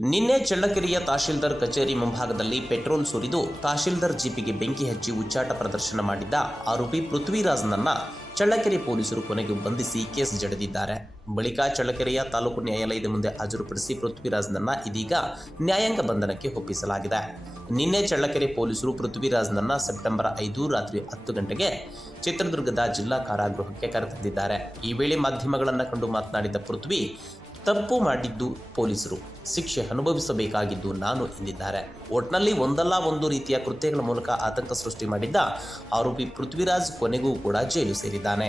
ನಿನ್ನೆ ಚಳ್ಳಕೆರೆಯ ತಹಶೀಲ್ದಾರ್ ಕಚೇರಿ ಮುಂಭಾಗದಲ್ಲಿ ಪೆಟ್ರೋಲ್ ಸುರಿದು ತಹಶೀಲ್ದಾರ್ ಜೀಪಿಗೆ ಬೆಂಕಿ ಹಚ್ಚಿ ಉಚ್ಚಾಟ ಪ್ರದರ್ಶನ ಮಾಡಿದ್ದ ಆರೋಪಿ ಪೃಥ್ವಿರಾಜ್ನನ್ನ ಚಳ್ಳಕೆರೆ ಪೊಲೀಸರು ಕೊನೆಗೂ ಬಂಧಿಸಿ ಕೇಸ್ ಜಡಿದಿದ್ದಾರೆ. ಬಳಿಕ ಚಳ್ಳಕೆರೆಯ ತಾಲೂಕು ನ್ಯಾಯಾಲಯದ ಮುಂದೆ ಹಾಜರುಪಡಿಸಿ ಪೃಥ್ವಿರಾಜ್ನನ್ನ ಇದೀಗ ನ್ಯಾಯಾಂಗ ಬಂಧನಕ್ಕೆ ಒಪ್ಪಿಸಲಾಗಿದೆ. ನಿನ್ನೆ ಚಳ್ಳಕೆರೆ ಪೊಲೀಸರು ಪೃಥ್ವಿರಾಜ್ನನ್ನ ಸೆಪ್ಟೆಂಬರ್ 5 ರಾತ್ರಿ 10 ಗಂಟೆಗೆ ಚಿತ್ರದುರ್ಗದ ಜಿಲ್ಲಾ ಕಾರಾಗೃಹಕ್ಕೆ ಕರೆತಂದಿದ್ದಾರೆ. ಈ ವೇಳೆ ಮಾಧ್ಯಮಗಳನ್ನು ಕಂಡು ಮಾತನಾಡಿದ ಪೃಥ್ವಿ, ತಪ್ಪು ಮಾಡಿದ್ದು ಪೊಲೀಸರು, ಶಿಕ್ಷೆ ಅನುಭವಿಸಬೇಕಾಗಿದ್ದು ನಾನು ಎಂದಿದ್ದಾರೆ. ಒಟ್ನಲ್ಲಿ ಒಂದಲ್ಲ ಒಂದು ರೀತಿಯ ಕೃತ್ಯಗಳ ಮೂಲಕ ಆತಂಕ ಸೃಷ್ಟಿ ಮಾಡಿದ್ದ ಆರೋಪಿ ಪೃಥ್ವಿರಾಜ್ ಕೊನೆಗೂ ಕೂಡ ಜೈಲು ಸೇರಿದ್ದಾನೆ.